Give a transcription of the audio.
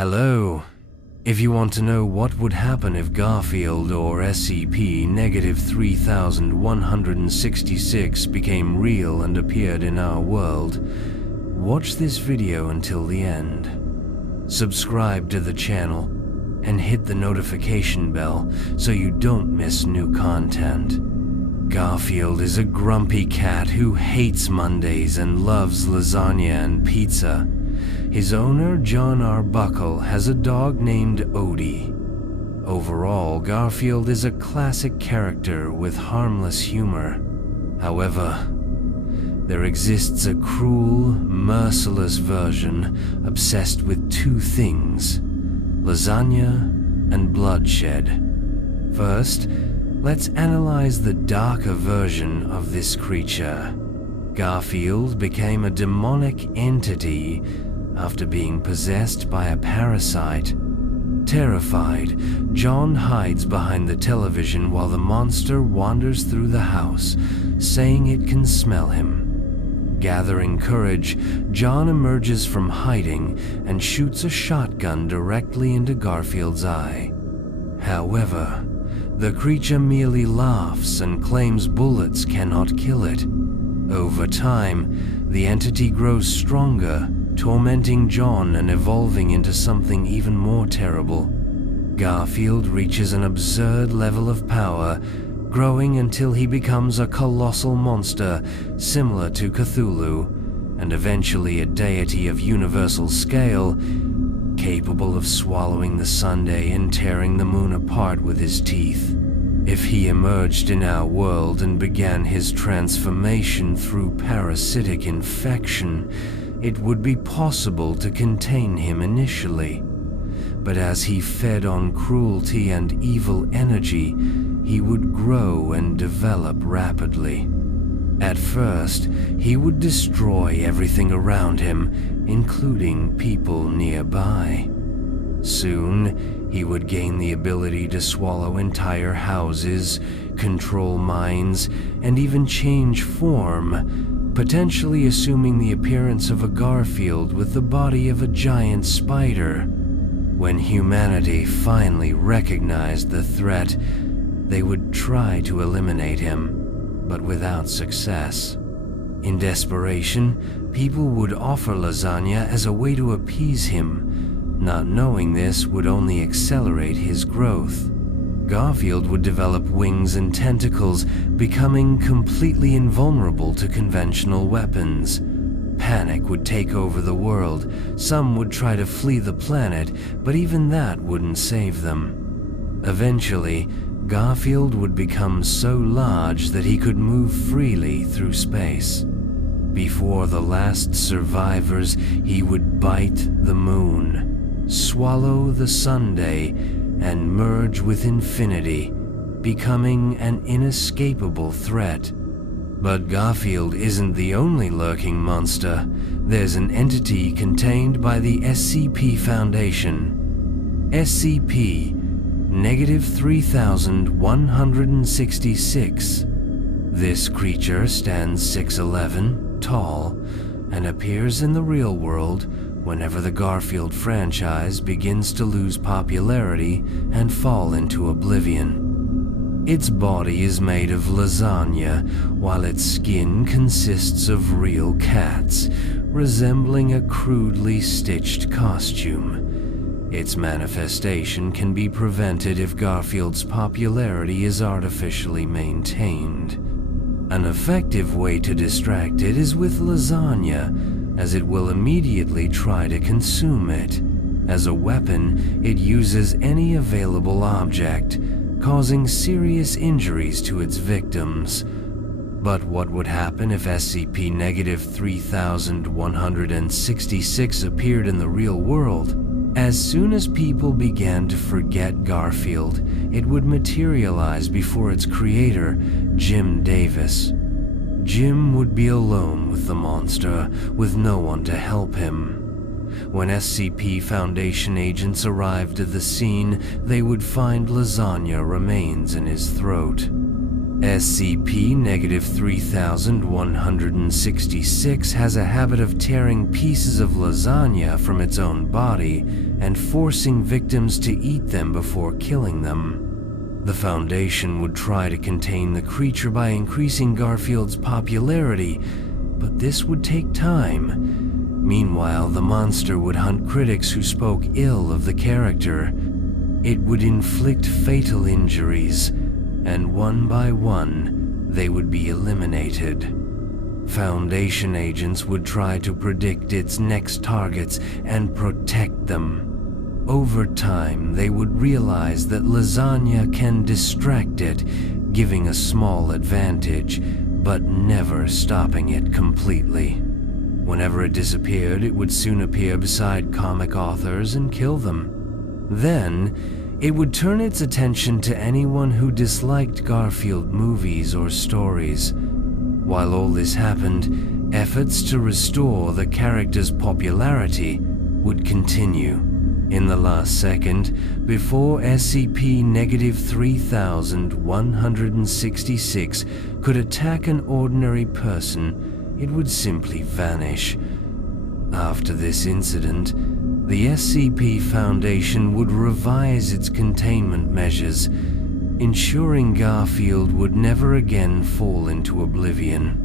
Hello. If you want to know what would happen if Garfield or SCP-3166 became real and appeared in our world, watch this video until the end. Subscribe to the channel and hit the notification bell so you don't miss new content. Garfield is a grumpy cat who hates Mondays and loves lasagna and pizza. His owner, John Arbuckle, has a dog named Odie. Overall, Garfield is a classic character with harmless humor. However, there exists a cruel, merciless version obsessed with two things: lasagna and bloodshed. First, let's analyze the darker version of this creature. Garfield became a demonic entity after being possessed by a parasite. Terrified, John hides behind the television while the monster wanders through the house, saying it can smell him. Gathering courage, John emerges from hiding and shoots a shotgun directly into Garfield's eye. However, the creature merely laughs and claims bullets cannot kill it. Over time, the entity grows stronger, tormenting John and evolving into something even more terrible. Garfield reaches an absurd level of power, growing until he becomes a colossal monster similar to Cthulhu, and eventually a deity of universal scale, capable of swallowing the Sunday and tearing the moon apart with his teeth. If he emerged in our world and began his transformation through parasitic infection, it would be possible to contain him initially. But as he fed on cruelty and evil energy, he would grow and develop rapidly. At first, he would destroy everything around him, including people nearby. Soon, he would gain the ability to swallow entire houses, control minds, and even change form, potentially assuming the appearance of a Garfield with the body of a giant spider. When humanity finally recognized the threat, they would try to eliminate him, but without success. In desperation, people would offer lasagna as a way to appease him. Not knowing this would only accelerate his growth. Garfield would develop wings and tentacles, becoming completely invulnerable to conventional weapons. Panic would take over the world. Some would try to flee the planet, but even that wouldn't save them. Eventually, Garfield would become so large that he could move freely through space. Before the last survivors, he would bite the moon, swallow the Sunday, and merge with infinity, becoming an inescapable threat. But Garfield isn't the only lurking monster. There's an entity contained by the SCP Foundation. SCP-3166. This creature stands 6'11", tall, and appears in the real world whenever the Garfield franchise begins to lose popularity and fall into oblivion. Its body is made of lasagna, while its skin consists of real cats, resembling a crudely stitched costume. Its manifestation can be prevented if Garfield's popularity is artificially maintained. An effective way to distract it is with lasagna, as it will immediately try to consume it. As a weapon, it uses any available object, causing serious injuries to its victims. But what would happen if SCP-3166 appeared in the real world? As soon as people began to forget Garfield, it would materialize before its creator, Jim Davis. Jim would be alone with the monster, with no one to help him. When SCP Foundation agents arrived at the scene, they would find lasagna remains in his throat. SCP-3166 has a habit of tearing pieces of lasagna from its own body and forcing victims to eat them before killing them. The Foundation would try to contain the creature by increasing Garfield's popularity, but this would take time. Meanwhile, the monster would hunt critics who spoke ill of the character. It would inflict fatal injuries, and one by one, they would be eliminated. Foundation agents would try to predict its next targets and protect them. Over time, they would realize that lasagna can distract it, giving a small advantage, but never stopping it completely. Whenever it disappeared, it would soon appear beside comic authors and kill them. Then, it would turn its attention to anyone who disliked Garfield movies or stories. While all this happened, efforts to restore the character's popularity would continue. In the last second, before SCP-3166 could attack an ordinary person, it would simply vanish. After this incident, the SCP Foundation would revise its containment measures, ensuring Garfield would never again fall into oblivion.